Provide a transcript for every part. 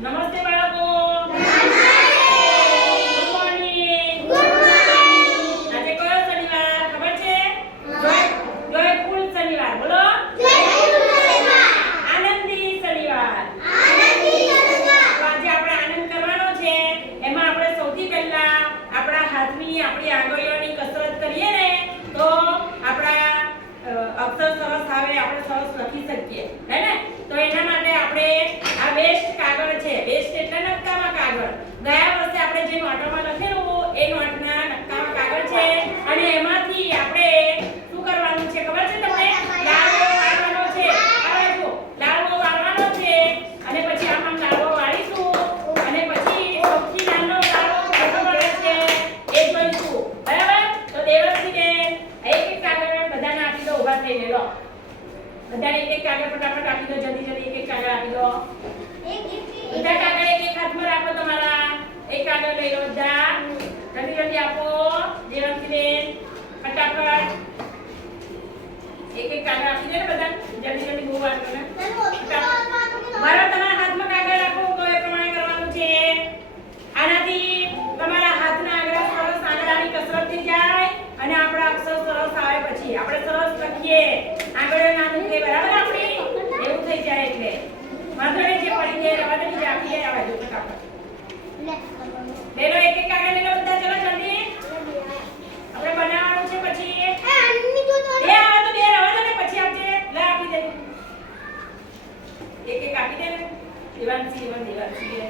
ನಮಸ್ತೆ ಮೇಡಮ್ આપણે જે નોટોમાં લખેલું એ નોટના નક્કામાં કાગળ છે. અને એમાંથી આપણે શું કરવાનું છે ખબર છે તમને? લાવો વાળવાનો છે. આ બાજુ લાડવો વાળવાનો છે. અને પછી આમ આમ લાડવો વાળીશું. અને પછી સૌથી નાનો લાવો કયો મળે છે. એ જોઈશું બરાબર? તો દેવશ્રીબેન એક એક કાગળ બધાને આપી દો ઊભા થઈને. લો. બધાને એક એક કાગળ ફટાફટ આપી દો જલ્દી જલ્દી એક એક કાગળ આપી દો. બધા કાગળ એક એક હાથમાં રાખો તમારા એક કાગળ લઈ લો બધા જલ્દી જલ્દી આપો દેવશ્રીબેન ફટાફટ એક એક કાગળ આપી દે ને બધા. જલ્દી જલ્દી બહુ વાર કરે મારો તમારા હાથમાં કાગળ રાખો તો એ પ્રમાણે કરવાનું છે. આનાથી તમારા હાથના આંગળા સરસ આંગળાની કસરત થઈ જાય અને આપણા અક્ષર સરસ આવે પછી. આપણે સરસ લખીએ. આંગળીઓ ના દુખે બરાબર આપણે? એવું થઈ જાય એટલે. વાંધો જે પડી જાય રવા દે બીજા આપી જાય આવા જો ફટાફટ લે એક એક કાગળ લઈ બધા ચલો જલ્દી આપણે બનાવવાનું છે પછી બે આવે તો બે રવા દે ને પછી આપજે આપી દે એક એક કાપી દે ને દેવાંશી એમાં દેવાંશી એ.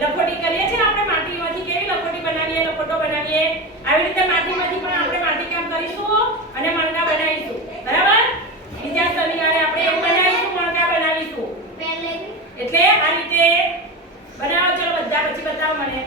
લખોટી કરીએ છીએ આપણે માટીમાંથી કેવી લખોટી બનાવીએ લખોટો બનાવીએ? આવી રીતે માટીમાંથી પણ આપણે માટી કામ કરીશું અને મણકા બનાવીશું. બરાબર? બીજા શનિવારે આપણે એવું બનાવીશું મણકા બનાવીશું. એટલે આ રીતે બનાવો ચલો બધા પછી બતાવો મને.